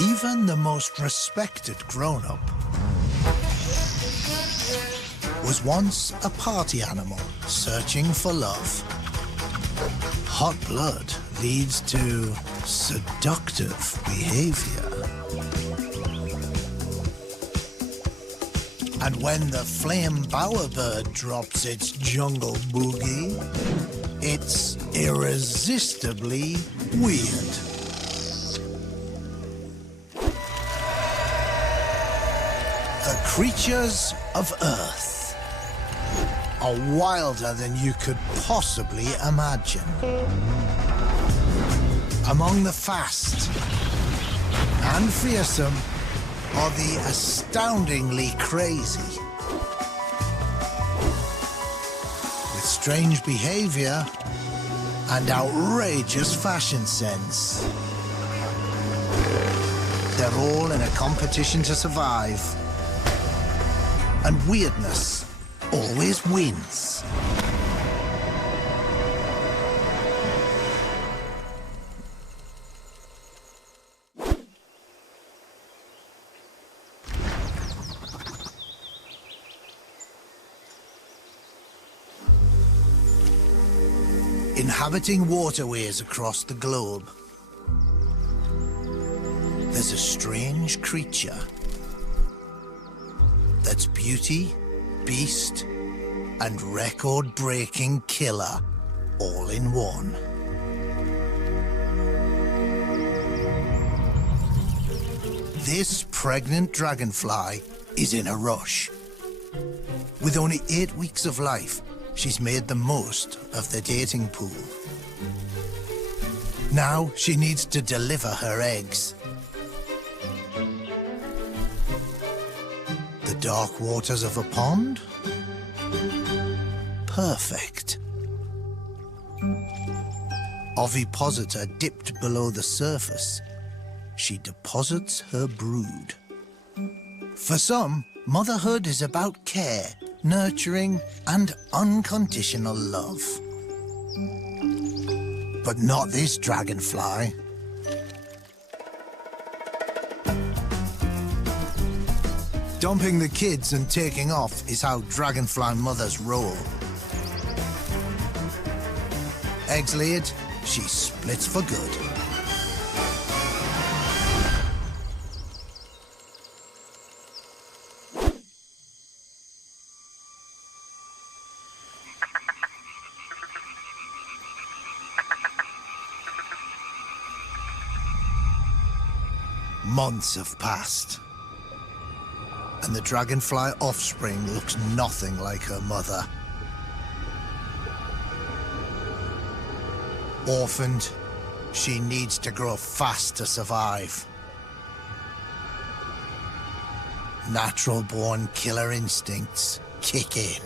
Even the most respected grown-up was once a party animal searching for love. Hot blood leads to seductive behavior. And when the flame bowerbird drops its jungle boogie, it's irresistibly weird. The creatures of Earth are wilder than you could possibly imagine. Among the fast and fearsome are the astoundingly crazy. With strange behavior and outrageous fashion sense. They're all in a competition to survive. And weirdness always wins. Inhabiting waterways across the globe, there's a strange creature that's beauty, beast, and record-breaking killer all in one. This pregnant dragonfly is in a rush. With only 8 weeks of life, she's made the most of the dating pool. Now she needs to deliver her eggs. The dark waters of a pond? Perfect. Ovipositor dipped below the surface. She deposits her brood. For some, motherhood is about care, nurturing, and unconditional love. But not this dragonfly. Dumping the kids and taking off is how dragonfly mothers roll. Eggs laid, she splits for good. Months have passed, and the dragonfly offspring looks nothing like her mother. Orphaned, she needs to grow fast to survive. Natural-born killer instincts kick in.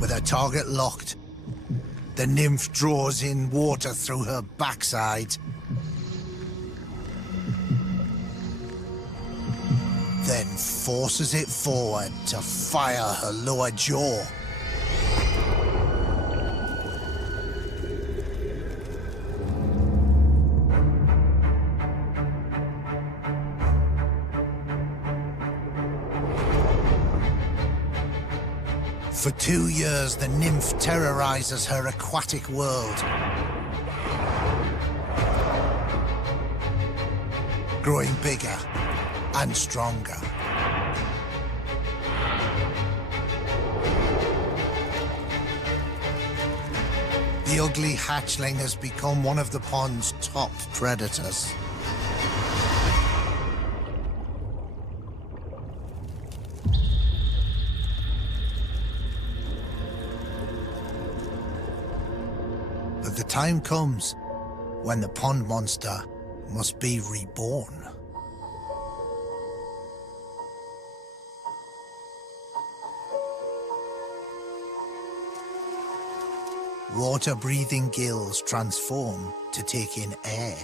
With her target locked, the nymph draws in water through her backside. Then forces it forward to fire her lower jaw. For 2 years, the nymph terrorizes her aquatic world. Growing bigger and stronger. The ugly hatchling has become one of the pond's top predators. But the time comes when the pond monster must be reborn. Water-breathing gills transform to take in air.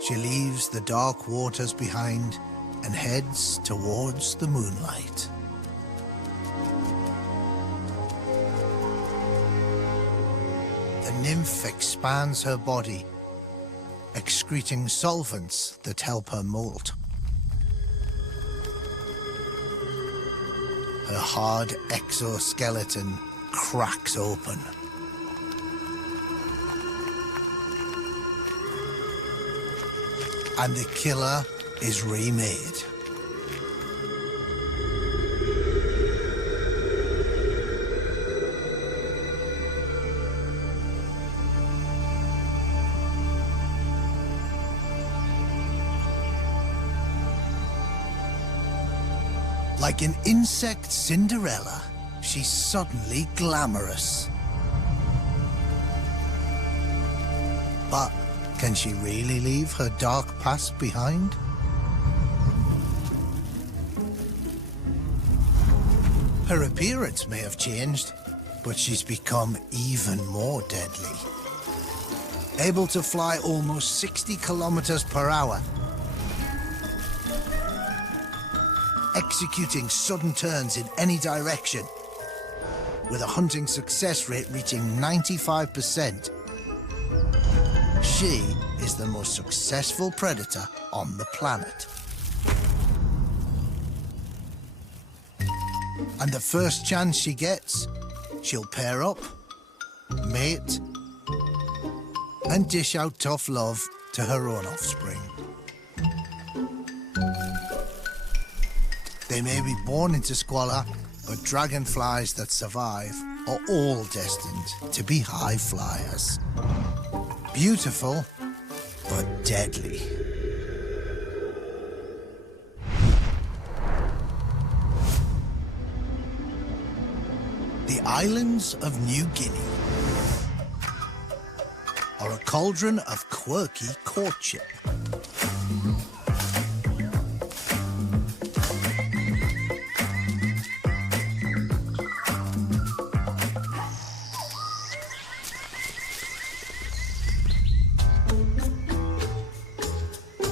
She leaves the dark waters behind and heads towards the moonlight. nymph expands her body, excreting solvents that help her molt. Her hard exoskeleton cracks open. And the killer is remade. Like an insect Cinderella, she's suddenly glamorous. But can she really leave her dark past behind? Her appearance may have changed, but she's become even more deadly. Able to fly almost 60 kilometers per hour, executing sudden turns in any direction, with a hunting success rate reaching 95%. She is the most successful predator on the planet. And the first chance she gets, she'll pair up, mate, and dish out tough love to her own offspring. They may be born into squalor, but dragonflies that survive are all destined to be high flyers. Beautiful, but deadly. The islands of New Guinea are a cauldron of quirky courtship.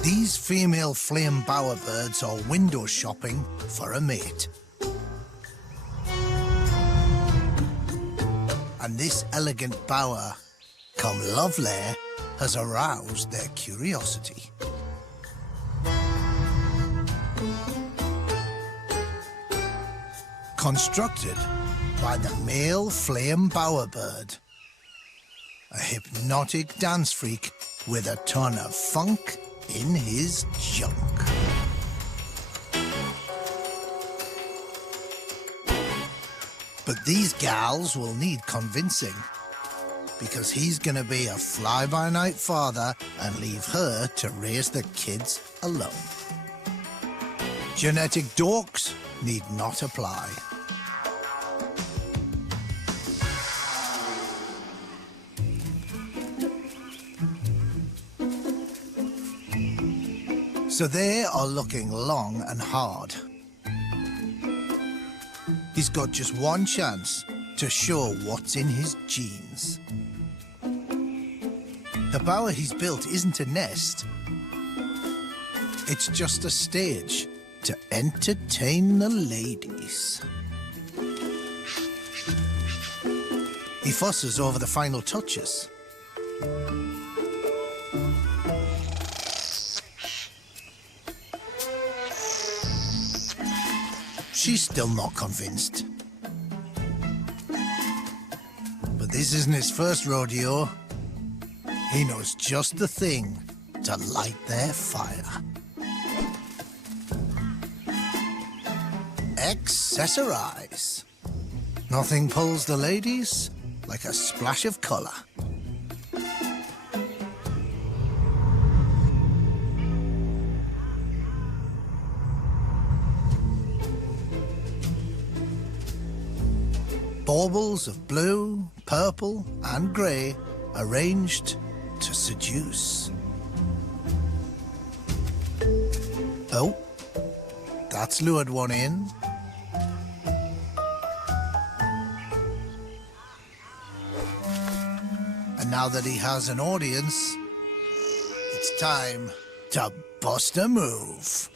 These female flame bowerbirds are window shopping for a mate. And this elegant bower, come lovely, has aroused their curiosity. Constructed by the male flame bowerbird, a hypnotic dance freak with a ton of funk in his junk. But these gals will need convincing, because he's gonna be a fly-by-night father and leave her to raise the kids alone. Genetic dorks need not apply. So they are looking long and hard. He's got just one chance to show what's in his genes. The bower he's built isn't a nest. It's just a stage to entertain the ladies. He fusses over the final touches. She's still not convinced. But this isn't his first rodeo. He knows just the thing to light their fire. Accessorize. Nothing pulls the ladies like a splash of color. Baubles of blue, purple, and grey arranged to seduce. Oh, that's lured one in. And now that he has an audience, it's time to bust a move.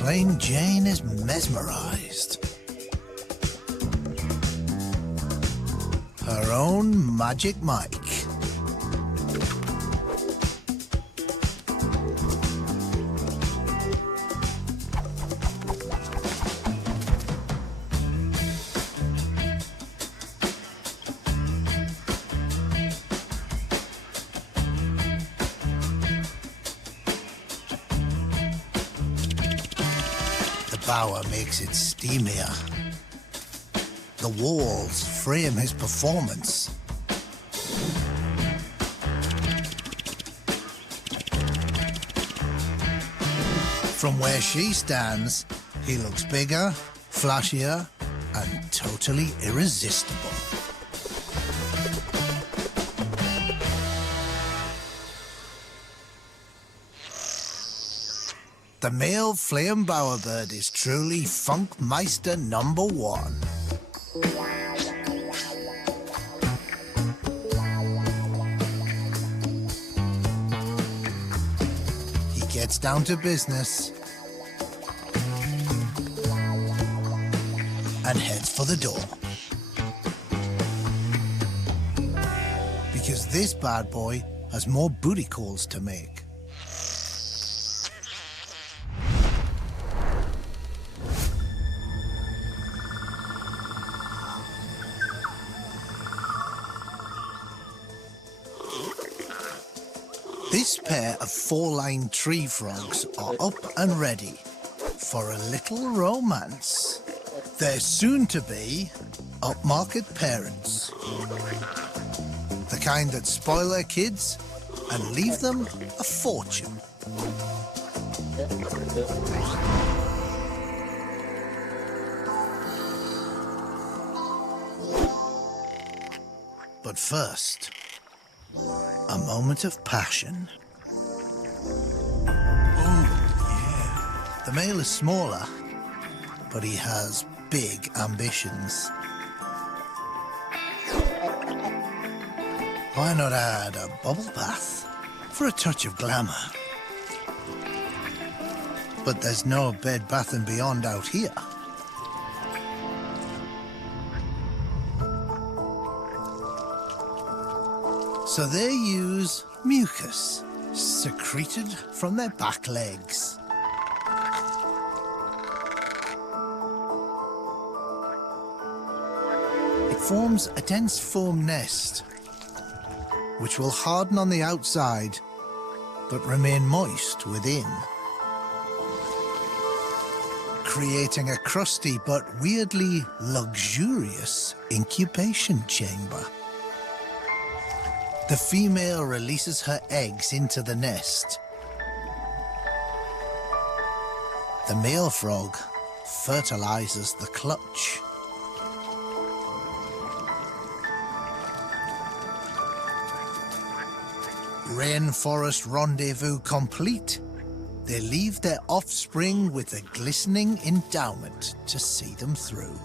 Plain Jane is mesmerized. Her own Magic Mike. The bower makes it steamier. The walls frame his performance. From where she stands, he looks bigger, flashier, and totally irresistible. The male flame bowerbird is truly Funkmeister #1. He gets down to business and heads for the door. Because this bad boy has more booty calls to make. This pair of four-line tree frogs are up and ready for a little romance. They're soon-to-be upmarket parents. The kind that spoil their kids and leave them a fortune. But first, a moment of passion. Oh, yeah. The male is smaller, but he has big ambitions. Why not add a bubble bath for a touch of glamour? But there's no Bed Bath & Beyond out here. So they use mucus secreted from their back legs. It forms a dense foam nest, which will harden on the outside, but remain moist within, creating a crusty but weirdly luxurious incubation chamber. The female releases her eggs into the nest. The male frog fertilizes the clutch. Rainforest rendezvous complete, they leave their offspring with a glistening endowment to see them through.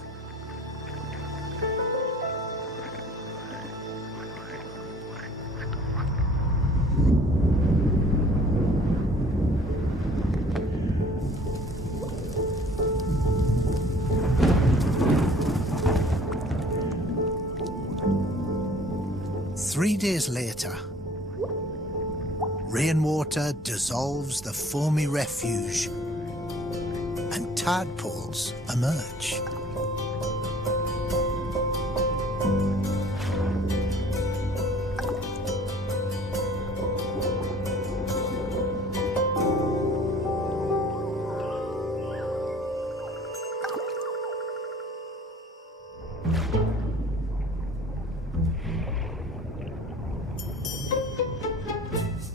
Three days later, rainwater dissolves the foamy refuge and tadpoles emerge.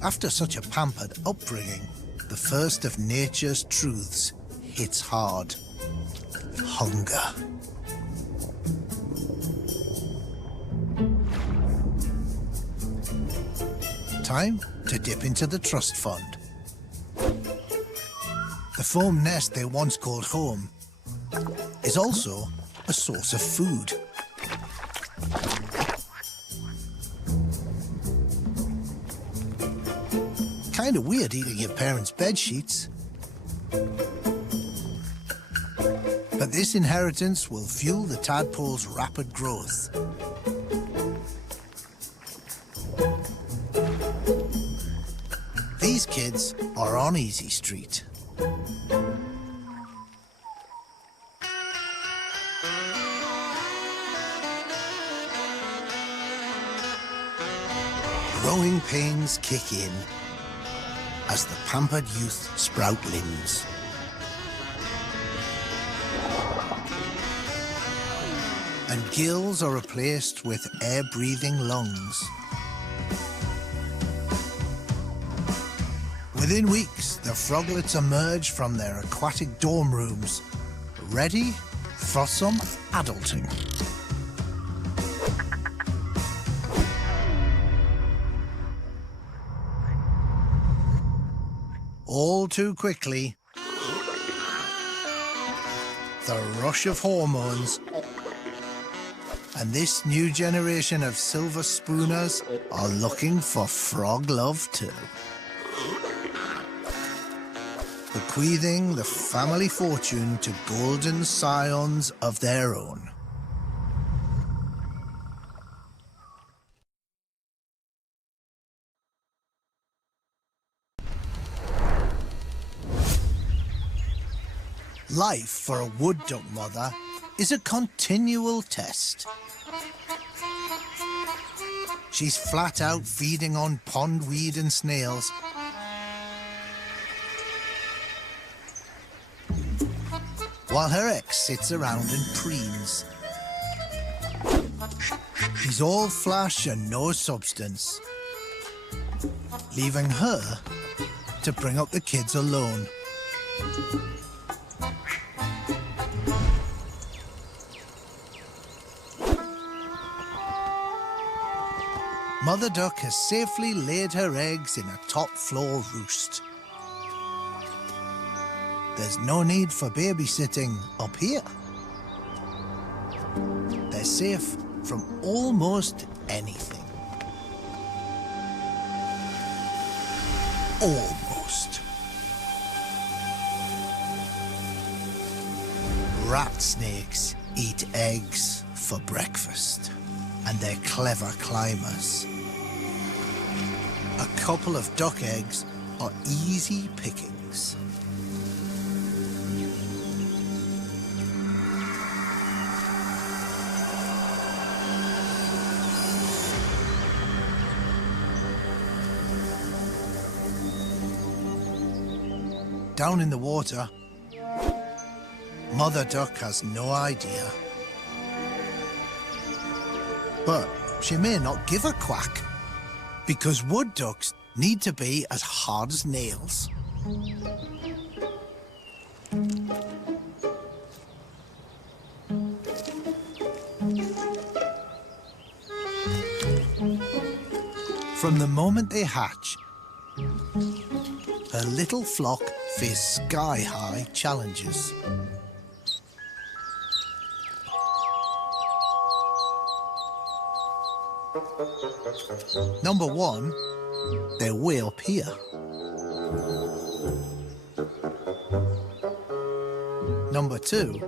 After such a pampered upbringing, the first of nature's truths hits hard. Hunger. Time to dip into the trust fund. The foam nest they once called home is also a source of food. Kind of weird eating your parents' bed sheets. But this inheritance will fuel the tadpole's rapid growth. These kids are on Easy Street. Growing pains kick in as the pampered youth sprout limbs. And gills are replaced with air-breathing lungs. Within weeks, the froglets emerge from their aquatic dorm rooms, ready for some adulting. All too quickly, the rush of hormones and this new generation of silver spooners are looking for frog love too. Bequeathing the family fortune to golden scions of their own. Life for a wood duck mother is a continual test. She's flat out feeding on pondweed and snails, while her ex sits around and preens. He's all flash and no substance, leaving her to bring up the kids alone. Mother Duck has safely laid her eggs in a top-floor roost. There's no need for babysitting up here. They're safe from almost anything. Almost. Rat snakes eat eggs for breakfast, and they're clever climbers. A couple of duck eggs are easy pickings. Down in the water, Mother Duck has no idea. But she may not give a quack, because wood ducks need to be as hard as nails. From the moment they hatch, her little flock face sky-high challenges. Number one, they're way up here. Number two,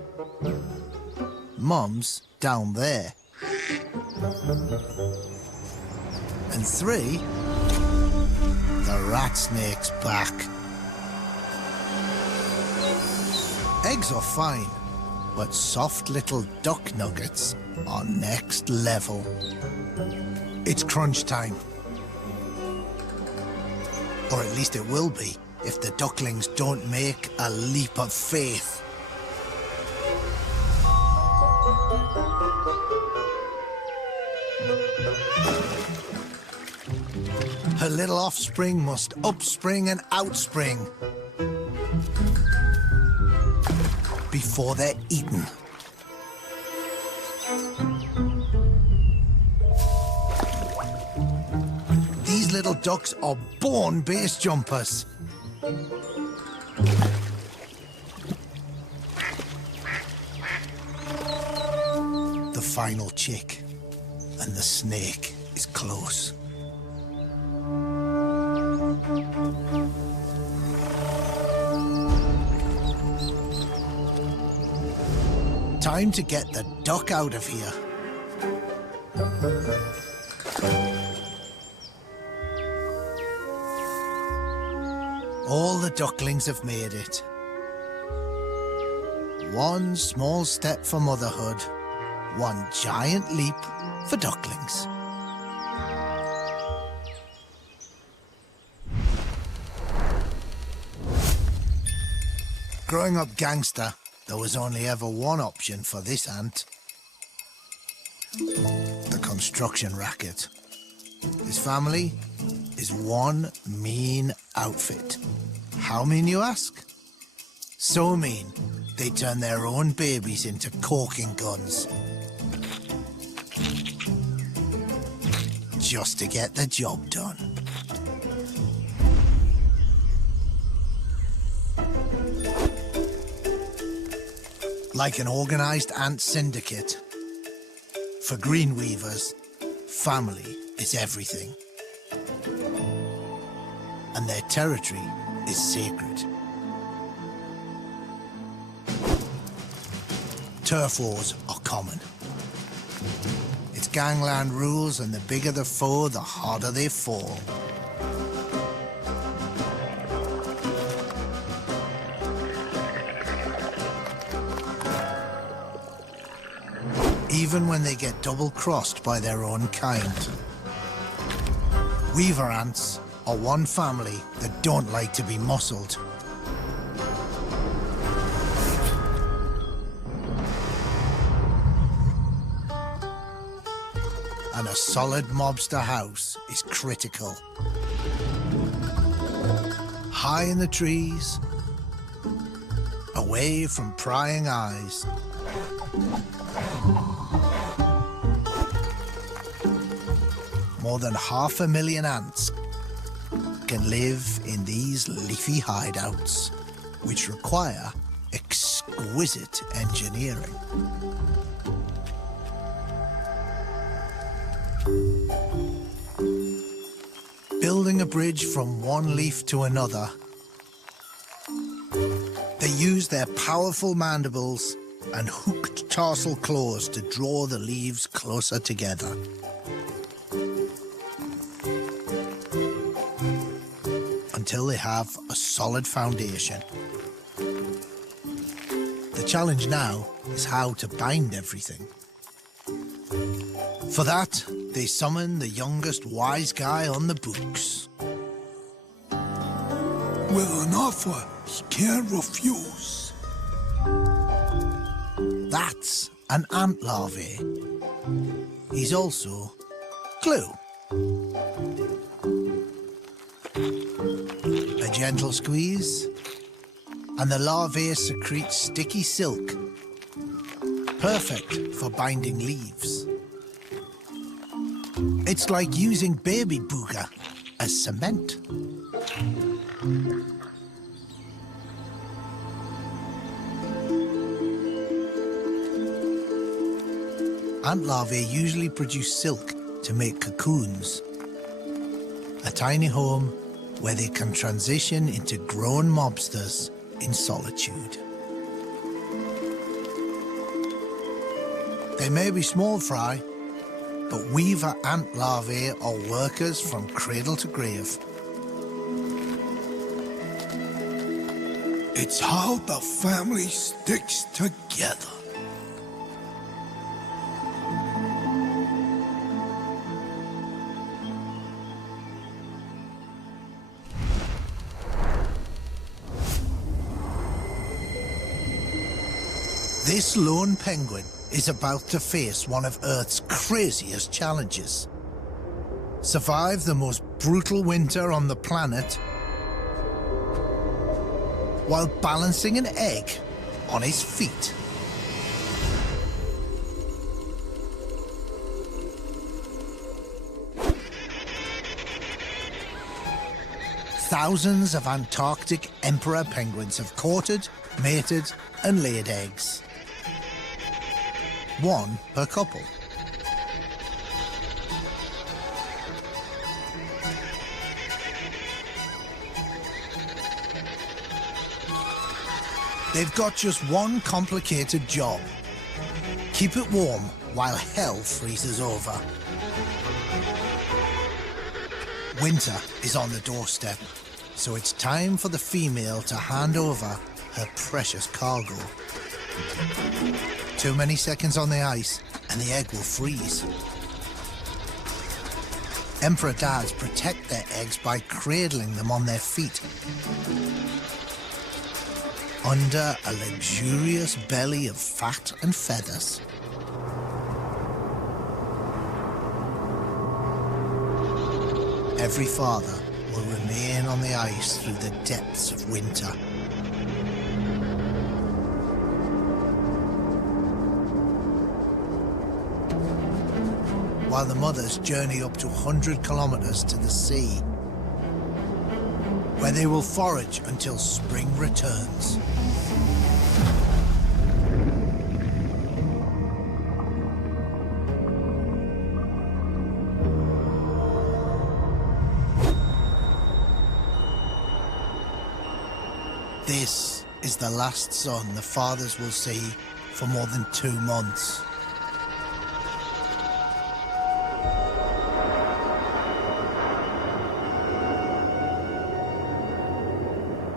Mum's down there. And three, the rat snake's back. Eggs are fine, but soft little duck nuggets are next level. It's crunch time. Or at least it will be if the ducklings don't make a leap of faith. Her little offspring must upspring and outspring before they're eaten. These little ducks are born base jumpers. The final chick, and the snake is close. Time to get the duck out of here. All the ducklings have made it. One small step for motherhood, one giant leap for ducklings. Growing up gangster, there was only ever one option for this ant. The construction racket. His family is one mean outfit. How mean, you ask? So mean, they turn their own babies into corking guns. Just to get the job done. Like an organised ant syndicate, for greenweavers, family is everything. And their territory is sacred. Turf wars are common. It's gangland rules, and the bigger the foe, the harder they fall. Even when they get double-crossed by their own kind. Weaver ants are one family that don't like to be muscled. And a solid mobster house is critical. High in the trees, away from prying eyes. More than 500,000 ants can live in these leafy hideouts, which require exquisite engineering. Building a bridge from one leaf to another, they use their powerful mandibles and hooked tarsal claws to draw the leaves closer together. Until they have a solid foundation. The challenge now is how to bind everything. For that, they summon the youngest wise guy on the books. With an offer he can't refuse. That's an ant larvae. He's also glue. A gentle squeeze, and the larvae secrete sticky silk, perfect for binding leaves. It's like using baby booger as cement. Ant larvae usually produce silk to make cocoons, a tiny home where they can transition into grown mobsters in solitude. They may be small fry, but weaver ant larvae are workers from cradle to grave. It's how the family sticks together. This lone penguin is about to face one of Earth's craziest challenges. Survive the most brutal winter on the planet while balancing an egg on his feet. Thousands of Antarctic emperor penguins have courted, mated, and laid eggs. One per couple. They've got just one complicated job: Keep it warm while hell freezes over. Winter is on the doorstep, so it's time for the female to hand over her precious cargo. Too many seconds on the ice and the egg will freeze. Emperor dads protect their eggs by cradling them on their feet under a luxurious belly of fat and feathers. Every father will remain on the ice through the depths of winter. While the mothers journey up to 100 kilometers to the sea, where they will forage until spring returns. This is the last son the fathers will see for more than 2 months.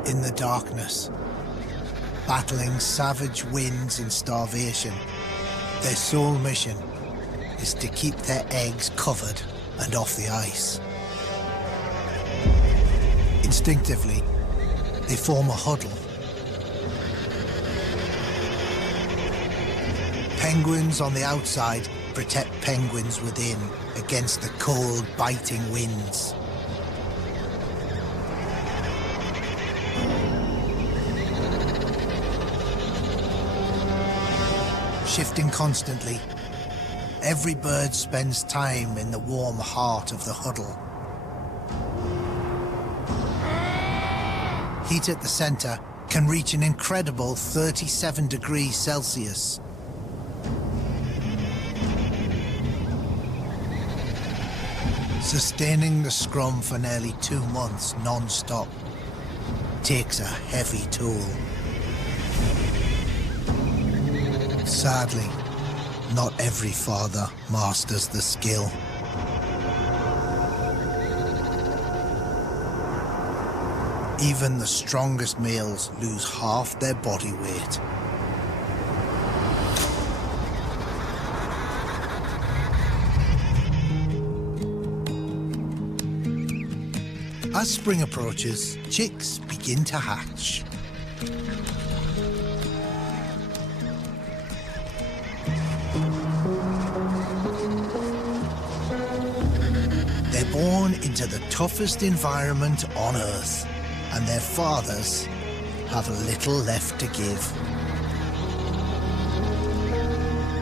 In the darkness, battling savage winds and starvation, their sole mission is to keep their eggs covered and off the ice. Instinctively, they form a huddle. Penguins on the outside protect penguins within against the cold, biting winds. Shifting constantly, every bird spends time in the warm heart of the huddle. Heat at the center can reach an incredible 37 degrees Celsius. Sustaining the scrum for nearly 2 months non-stop takes a heavy toll. Sadly, not every father masters the skill. Even the strongest males lose half their body weight. As spring approaches, chicks begin to hatch. They're born into the toughest environment on Earth, and their fathers have little left to give.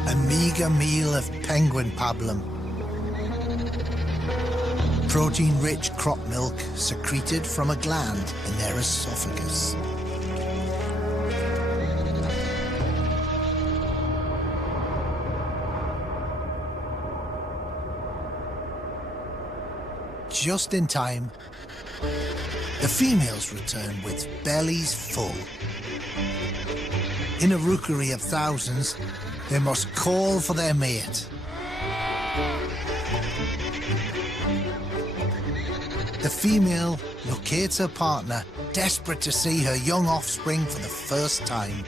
A meager meal of penguin pablum, protein-rich crop milk secreted from a gland in their esophagus. Just in time, the females return with bellies full. In a rookery of thousands, they must call for their mate. The female locates her partner, desperate to see her young offspring for the first time.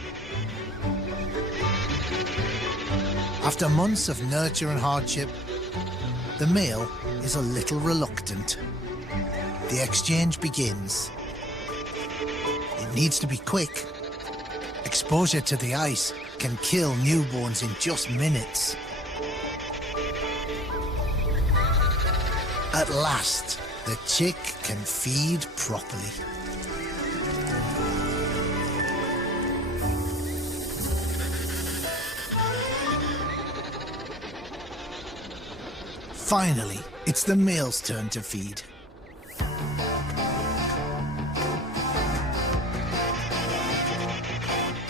After months of nurture and hardship, the male is a little reluctant. The exchange begins. It needs to be quick. Exposure to the ice can kill newborns in just minutes. At last, the chick can feed properly. Finally, it's the male's turn to feed.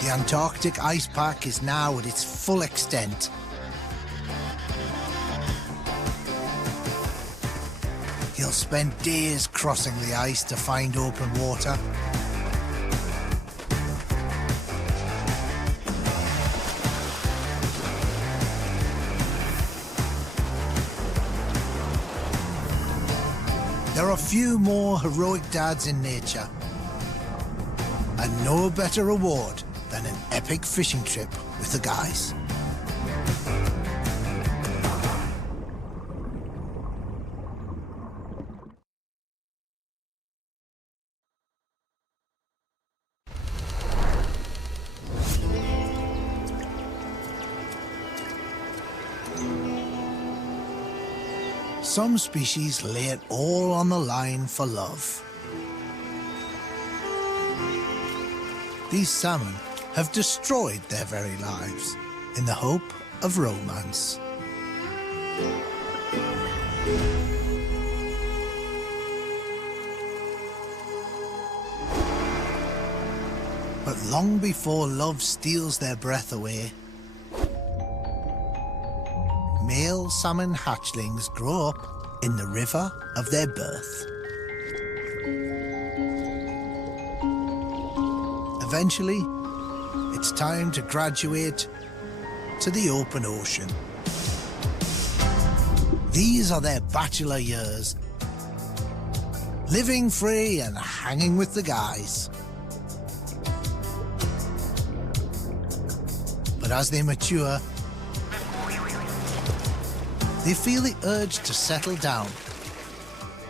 The Antarctic ice pack is now at its full extent. He'll spend days crossing the ice to find open water. There are few more heroic dads in nature, and no better reward than an epic fishing trip with the guys. Some species lay it all on the line for love. These salmon have destroyed their very lives in the hope of romance. But long before love steals their breath away, male salmon hatchlings grow up in the river of their birth. Eventually, it's time to graduate to the open ocean. These are their bachelor years, living free and hanging with the guys. But as they mature, they feel the urge to settle down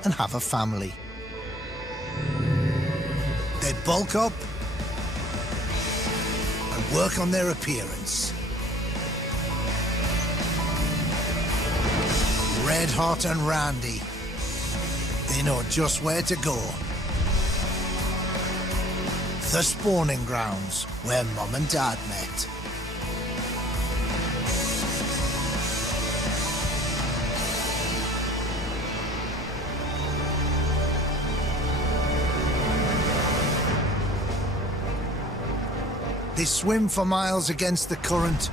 and have a family. They bulk up and work on their appearance. Red hot and randy, they know just where to go. The spawning grounds where Mum and Dad met. They swim for miles against the current,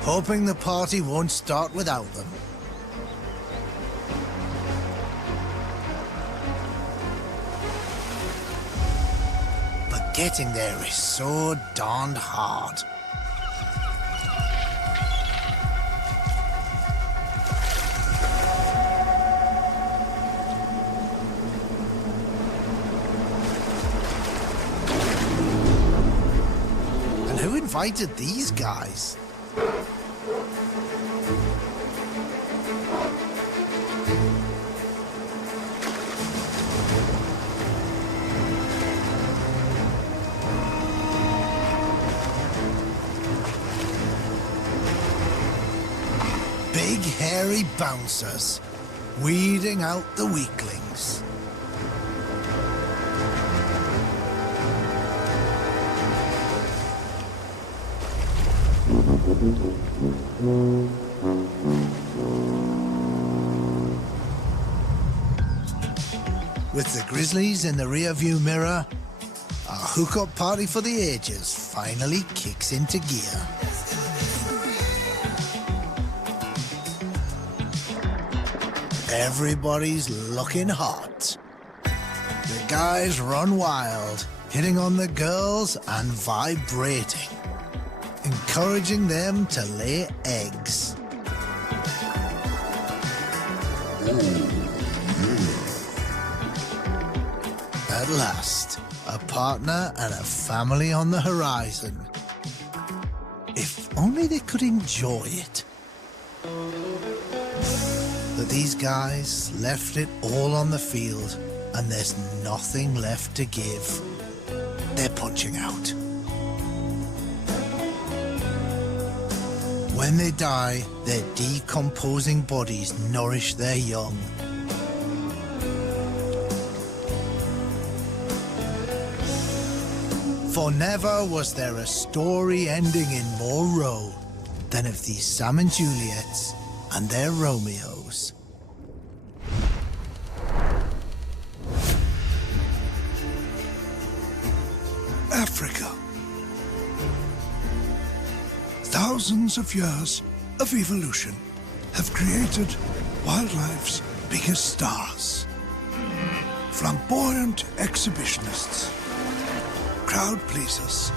hoping the party won't start without them. But getting there is so darned hard. Who invited these guys? Big hairy bouncers, weeding out the weaklings. With the grizzlies in the rearview mirror, our hookup party for the ages finally kicks into gear. Everybody's looking hot. The guys run wild, hitting on the girls and vibrating, encouraging them to lay eggs. At last, a partner and a family on the horizon. If only they could enjoy it. But these guys left it all on the field, and there's nothing left to give. They're punching out. When they die, their decomposing bodies nourish their young. For never was there a story ending in more woe than of these Sam and Juliets and their Romeos. Africa. Thousands of years of evolution have created wildlife's biggest stars. Flamboyant exhibitionists, crowd pleasers,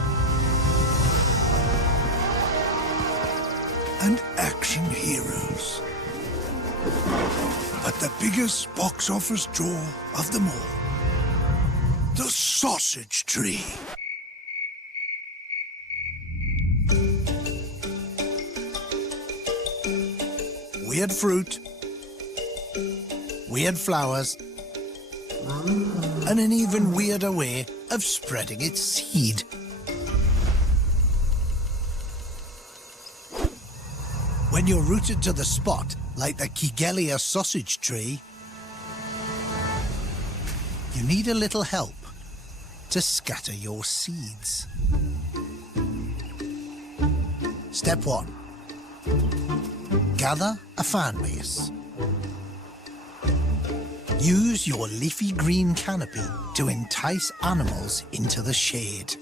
and action heroes. But at the biggest box office draw of them all. The sausage tree. Weird fruit, weird flowers, and an even weirder way of spreading its seed. When you're rooted to the spot, like the Kigelia sausage tree, you need a little help to scatter your seeds. Step 1. Gather a fan base. Use your leafy green canopy to entice animals into the shade.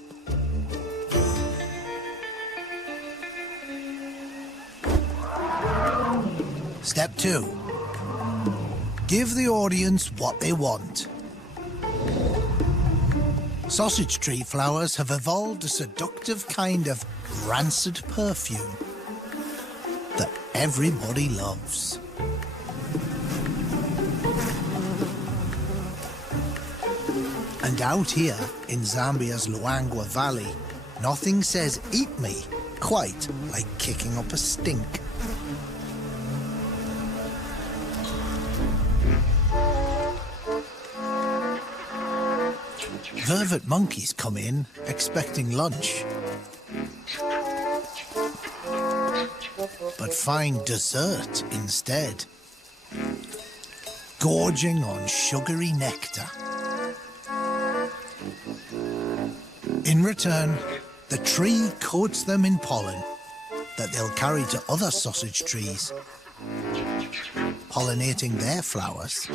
Step 2. Give the audience what they want. Sausage tree flowers have evolved a seductive kind of rancid perfume that everybody loves. And out here in Zambia's Luangwa Valley, nothing says eat me quite like kicking up a stink. Vervet monkeys come in expecting lunch, but find dessert instead, gorging on sugary nectar. In return, the tree coats them in pollen that they'll carry to other sausage trees, pollinating their flowers.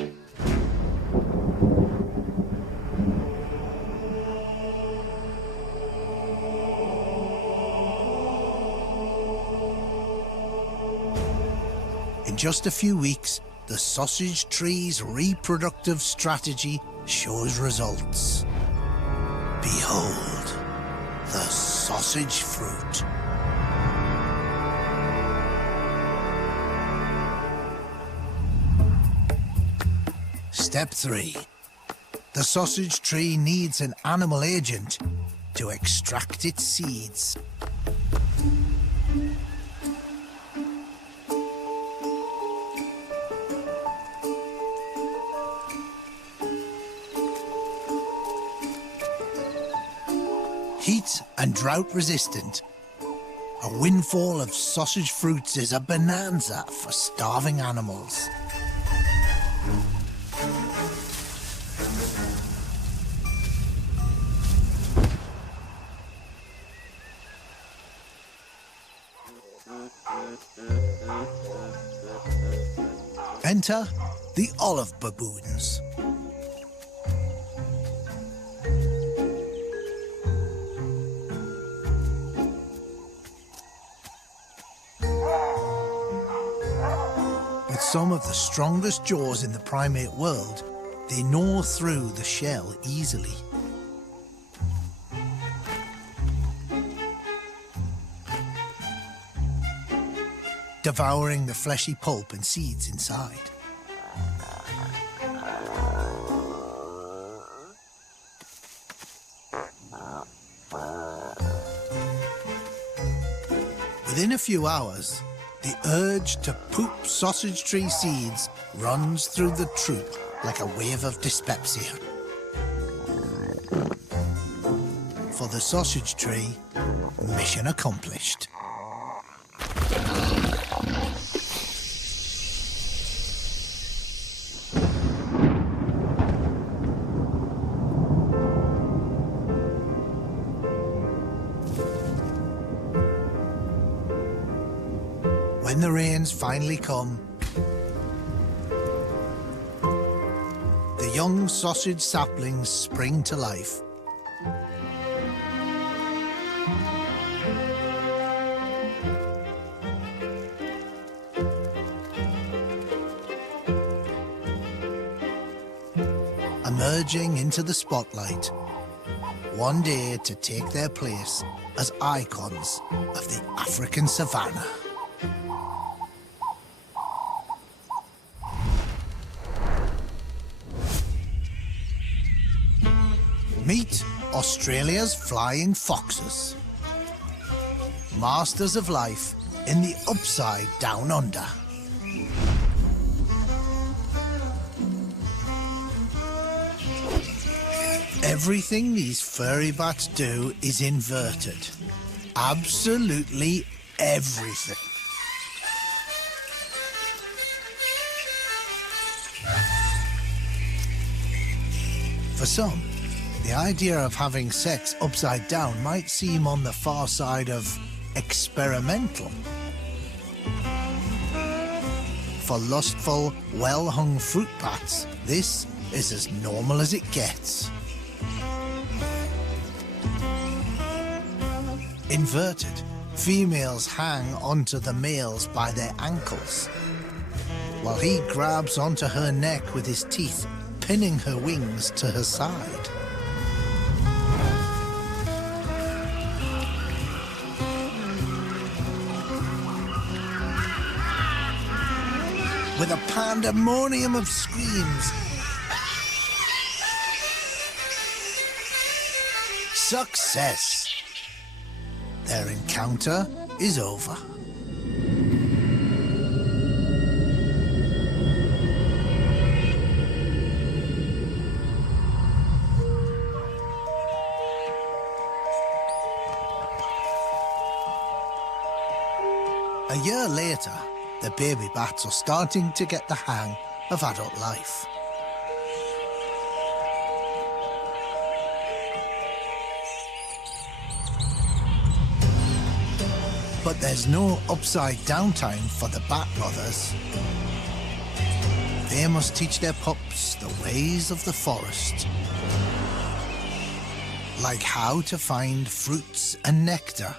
In just a few weeks, the sausage tree's reproductive strategy shows results. Behold, the sausage fruit. Step 3. The sausage tree needs an animal agent to extract its seeds. Heat and drought resistant, a windfall of sausage fruits is a bonanza for starving animals. Enter the olive baboons. With some of the strongest jaws in the primate world, they gnaw through the shell easily. Devouring the fleshy pulp and seeds inside. Within a few hours, the urge to poop sausage tree seeds runs through the troop like a wave of dyspepsia. For the sausage tree, mission accomplished. When the rains finally come, the young sausage saplings spring to life. Emerging into the spotlight, one day to take their place as icons of the African savannah. Meet Australia's flying foxes, masters of life in the upside down under. Everything these furry bats do is inverted. Absolutely everything. For some, the idea of having sex upside down might seem on the far side of experimental. For lustful, well-hung fruit bats, this is as normal as it gets. Inverted, females hang onto the males by their ankles, while he grabs onto her neck with his teeth, pinning her wings to her side. With a pandemonium of screams, success! Their encounter is over. A year later, the baby bats are starting to get the hang of adult life. But there's no upside-down time for the bat mothers. They must teach their pups the ways of the forest, like how to find fruits and nectar,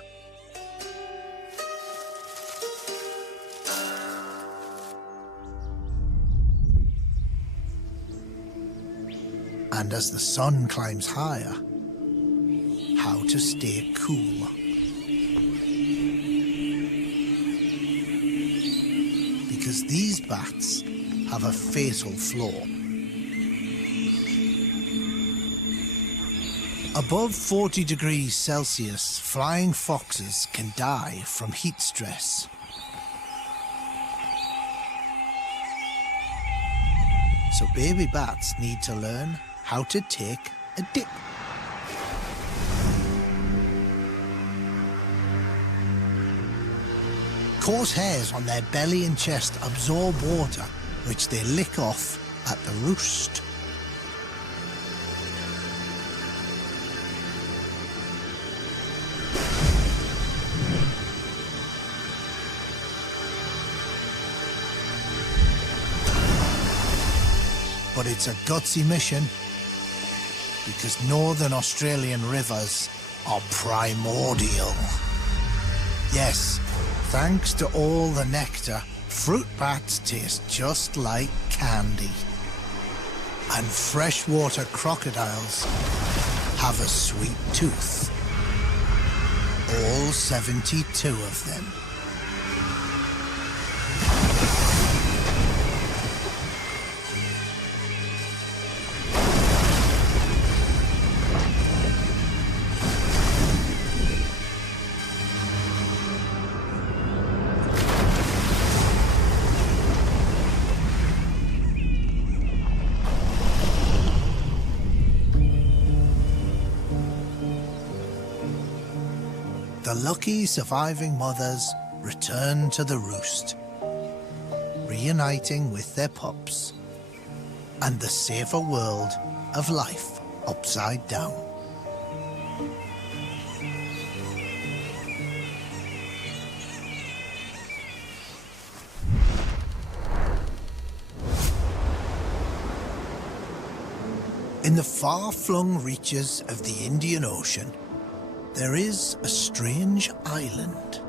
and as the sun climbs higher, how to stay cool. Because these bats have a fatal flaw. Above 40 degrees Celsius, flying foxes can die from heat stress. So baby bats need to learn how to take a dip. Coarse hairs on their belly and chest absorb water, which they lick off at the roost. But it's a gutsy mission, because northern Australian rivers are primordial. Yes, thanks to all the nectar, fruit bats taste just like candy. And freshwater crocodiles have a sweet tooth. All 72 of them. The lucky surviving mothers return to the roost, reuniting with their pups and the safer world of life upside down. In the far-flung reaches of the Indian Ocean, there is a strange island,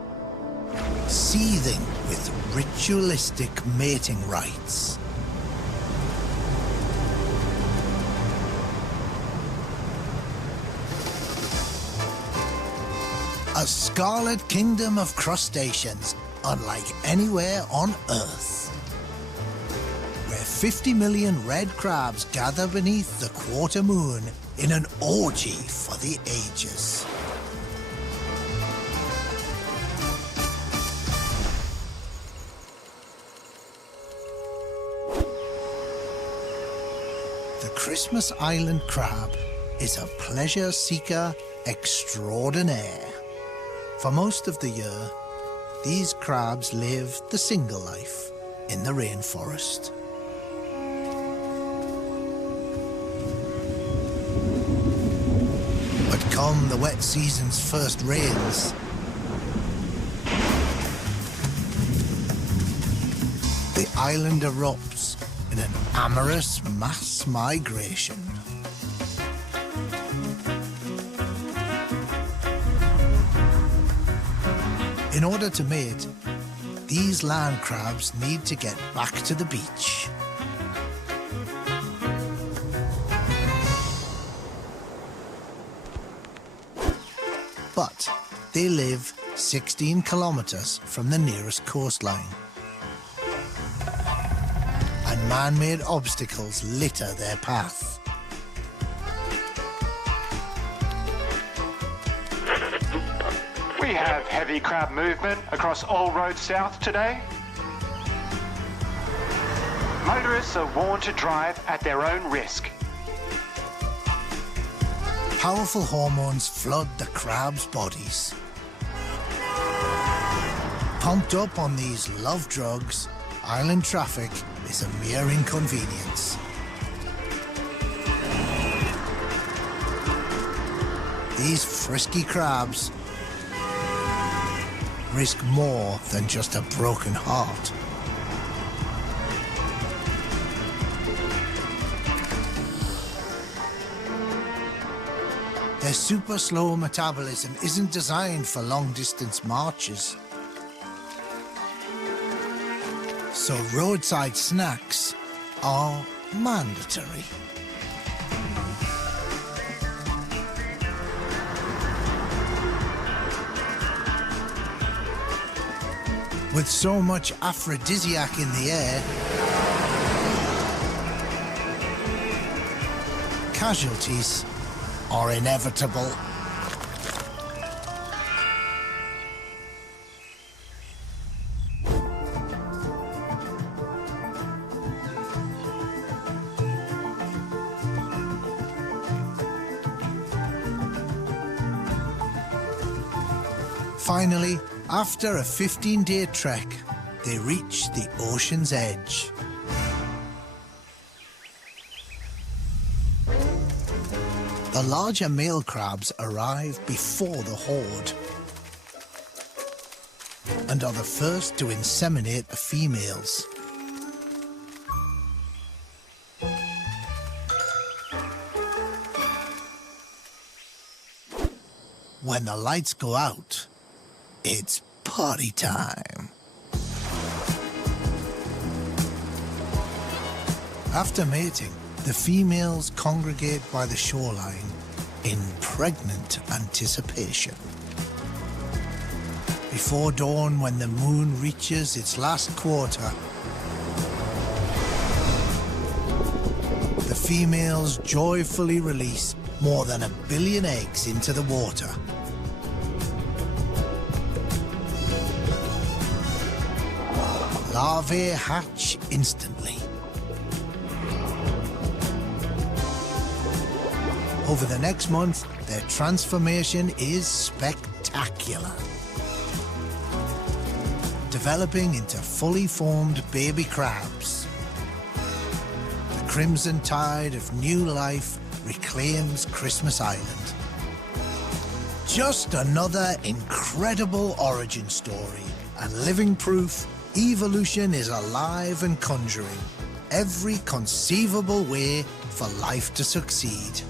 seething with ritualistic mating rites. A scarlet kingdom of crustaceans unlike anywhere on Earth, where 50 million red crabs gather beneath the quarter moon in an orgy for the ages. The Christmas Island crab is a pleasure seeker extraordinaire. For most of the year, these crabs live the single life in the rainforest. But come the wet season's first rains, the island erupts in an amorous mass migration. In order to mate, these land crabs need to get back to the beach. But they live 16 kilometers from the nearest coastline. And man-made obstacles litter their path. We have heavy crab movement across all roads south today. Motorists are warned to drive at their own risk. Powerful hormones flood the crabs' bodies. Pumped up on these love drugs, island traffic is a mere inconvenience. These frisky crabs risk more than just a broken heart. Their super slow metabolism isn't designed for long-distance marches. So roadside snacks are mandatory. With so much aphrodisiac in the air, casualties are inevitable. Finally, after a 15-day trek, they reach the ocean's edge. The larger male crabs arrive before the horde and are the first to inseminate the females. When the lights go out, it's party time. After mating, the females congregate by the shoreline in pregnant anticipation. Before dawn, when the moon reaches its last quarter, the females joyfully release more than 1 billion eggs into the water. Larvae hatch instantly. Over the next month, their transformation is spectacular, developing into fully formed baby crabs. The crimson tide of new life reclaims Christmas Island. Just another incredible origin story and living proof evolution is alive and conjuring every conceivable way for life to succeed.